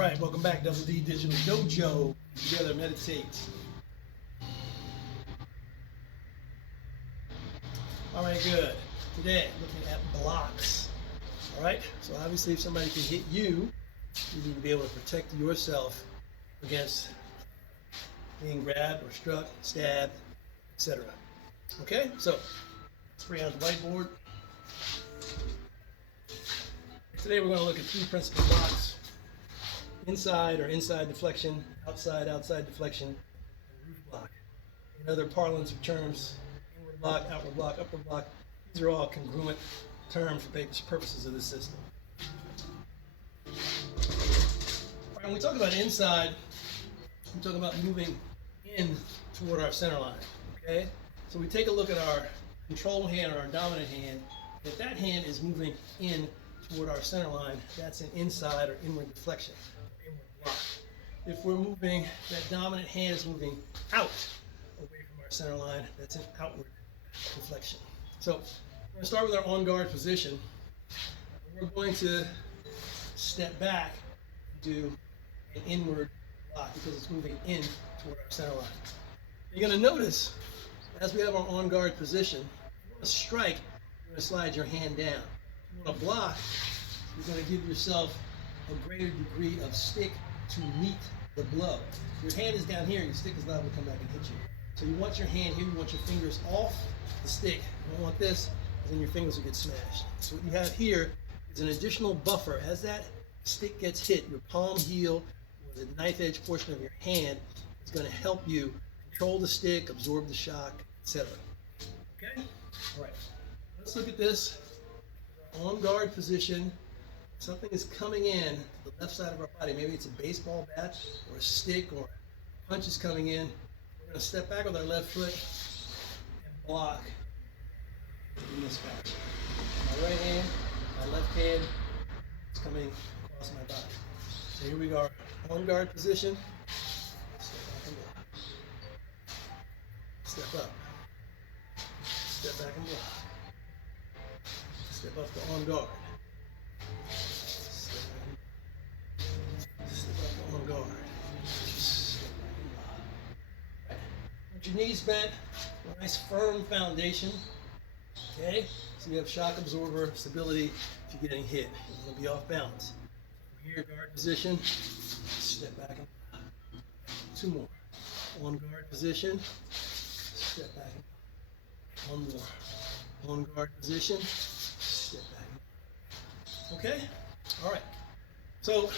Right, welcome back, Double D Digital Dojo. Together, meditate. All right, good. Today, looking at blocks. All right, so obviously, if somebody can hit you, you need to be able to protect yourself against being grabbed or struck, stabbed, etc. Okay, so let's bring out the whiteboard. Today, we're going to look at three principal blocks: inside or inside deflection, outside deflection, and roof block. In other parlance of terms, inward block, outward block, upper block, these are all congruent terms for purposes of this system. All right, when we talk about inside, we talk about moving in toward our center line, okay? So we take a look at our control hand or our dominant hand. If that hand is moving in toward our center line, that's an inside or inward deflection. Block. If we're moving, that dominant hand is moving out away from our center line, that's an outward deflection. So we're going to start with our on guard position. We're going to step back and do an inward block because it's moving in toward our center line. You're going to notice as we have our on guard position, if you want to strike, you're going to slide your hand down. If you want to block, you're going to give yourself a greater degree of stick to meet the blow. Your hand is down here, your stick is liable to come back and hit you. So you want your hand here, you want your fingers off the stick. You don't want this, and then your fingers will get smashed. So what you have here is an additional buffer. As that stick gets hit, your palm heel or the knife edge portion of your hand is going to help you control the stick, absorb the shock, etc. Okay? All right. Let's look at this. On guard position. Something is coming in to the left side of our body. Maybe it's a baseball bat or a stick or a punch is coming in. We're going to step back with our left foot and block in this fashion. My right hand, my left hand is coming across my body. So here we are, on guard position. Step back and block. Step up. Step back and block. Step up to on guard. On guard. Right. With your knees bent, a nice firm foundation. Okay? So you have shock absorber stability if you're getting hit. You're going to be off balance. From here, guard position. Step back and two more. On guard position. Step back and one more. On guard position. Step back. Okay? All right. So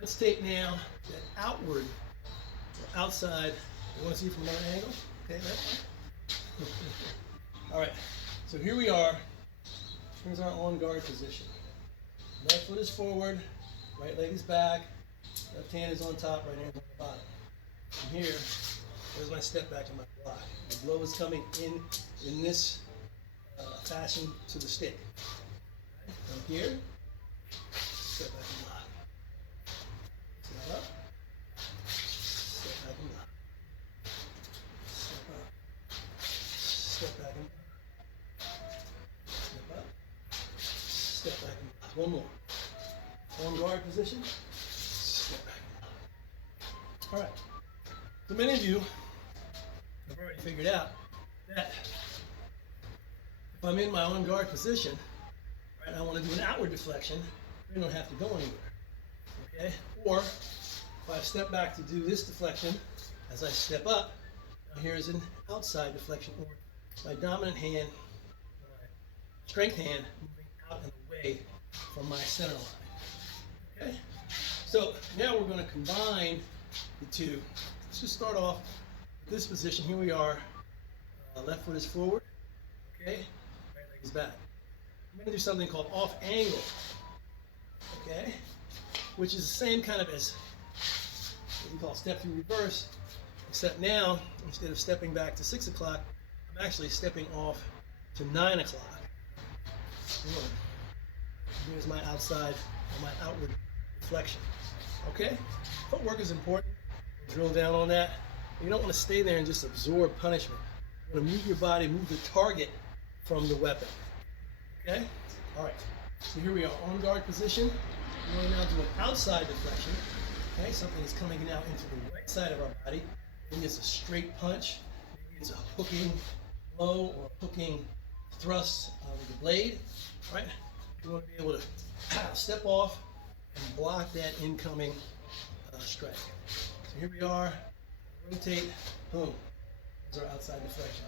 let's take now that outward or outside. You want to see it from another angle? Okay, right? All right. So here we are. Here's our on guard position. Left foot is forward, right leg is back, left hand is on top, right hand is on the bottom. From here, there's my step back and my block. The blow is coming in this fashion to the stick. Right? From here, step back and block. Step up. Step back and block. Step up. Step back and block. Step up. Step back and block. One more. On guard position. Step back and block. All right. So many of you have already figured out that if I'm in my on guard position, right, I want to do an outward deflection, I don't have to go anywhere. Okay? Or if I step back to do this deflection, as I step up, now here's an outside deflection, or my dominant hand, my strength hand, moving out and away from my center line. Okay? So now we're going to combine the two. Let's just start off with this position. Here we are. Left foot is forward. Okay? Right leg is back. I'm going to do something called off angle. Okay? Which is the same kind of as what we call step through reverse, except now, instead of stepping back to 6 o'clock, I'm actually stepping off to 9 o'clock. Here's my outside or my outward deflection. Okay? Footwork is important. Drill down on that. You don't want to stay there and just absorb punishment. You want to move your body, move the target from the weapon. Okay? All right. So here we are, on guard position. We want to now do an outside deflection. Okay, something is coming now into the right side of our body. Maybe it's a straight punch, maybe it's a hooking blow or a hooking thrust with the blade. Right? You want to be able to step off and block that incoming strike. So here we are. Rotate. Boom. There's our outside deflection.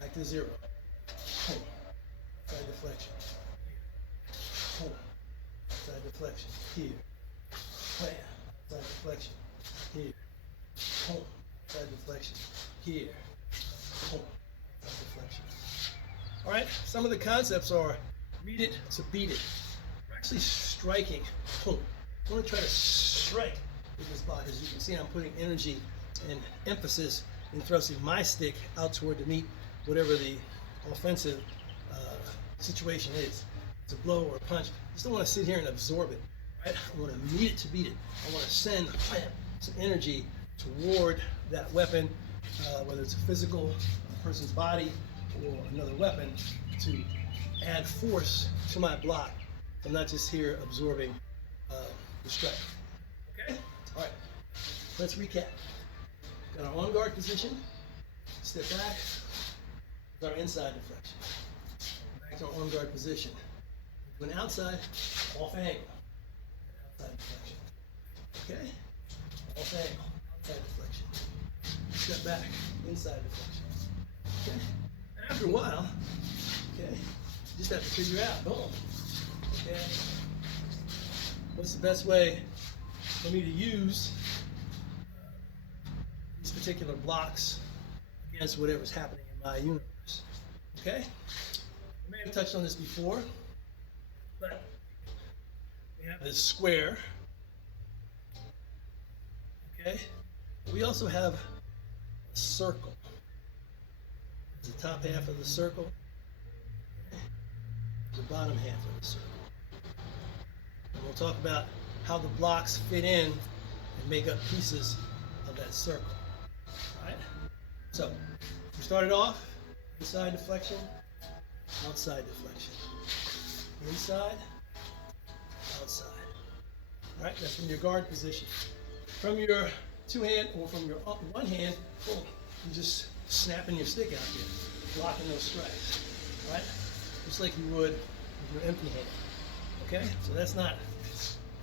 Back to zero. Boom. Outside deflection. Boom. Outside deflection. Here. Bam. Outside deflection. Here. Boom. Outside deflection. Here. Boom. Outside deflection. All right. Some of the concepts are read it to beat it. We're actually striking. Boom. I want to try to strike with this block. As you can see, I'm putting energy and emphasis in thrusting my stick out toward to meet whatever the offensive situation is. It's a blow or a punch. I just don't want to sit here and absorb it. Right? I want to meet it to beat it. I want to send some energy toward that weapon, whether it's a physical person's body or another weapon, to add force to my block. I'm not just here absorbing the strike. Okay? All right. Let's recap. Got our on guard position. Step back. With our inside deflection. Back to our on guard position. Do an outside, off angle. Outside deflection. Okay? Off angle. Outside deflection. Step back. Inside deflection. Okay? And after a while, okay, you just have to figure out, boom. Okay? What's the best way for me to use these particular blocks against whatever's happening in my universe? Okay? I may have touched on this before, but we have this square. Okay? We also have a circle. The top half of the circle, okay, the bottom half of the circle. And we'll talk about how the blocks fit in and make up pieces of that circle. All right? So, we started off, inside deflection, outside deflection. Inside, outside. All right? That's from your guard position. From your two hand, or from your one hand, boom, you just snapping your stick out here, blocking those strikes. All right? Just like you would with your empty hand. Okay? So that's not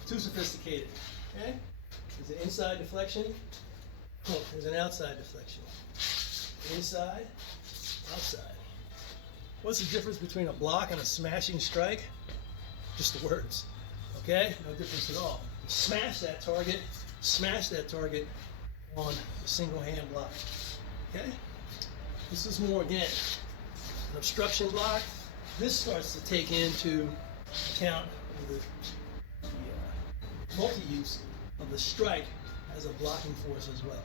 too sophisticated. Okay? There's an inside deflection. Oh, there's an outside deflection. Inside, outside. What's the difference between a block and a smashing strike? Just the words. Okay? No difference at all. Smash that target on a single hand block. Okay? This is more, again, an obstruction block. This starts to take into account the multi-use of the strike as a blocking force as well.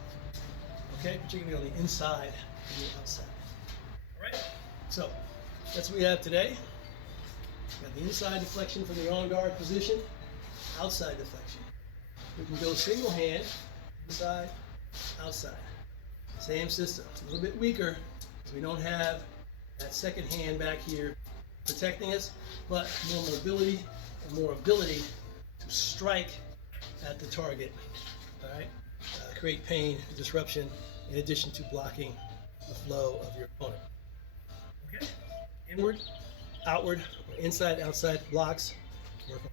Okay? Particularly on the inside and the outside. All right? So, that's what we have today. Got the inside deflection from the on guard position, outside deflection. We can go single hand, inside, outside. Same system. It's a little bit weaker because we don't have that second hand back here protecting us, but more mobility and more ability to strike at the target. All right? Create pain, disruption, in addition to blocking the flow of your opponent. Okay? Inward, outward, or inside, outside blocks work on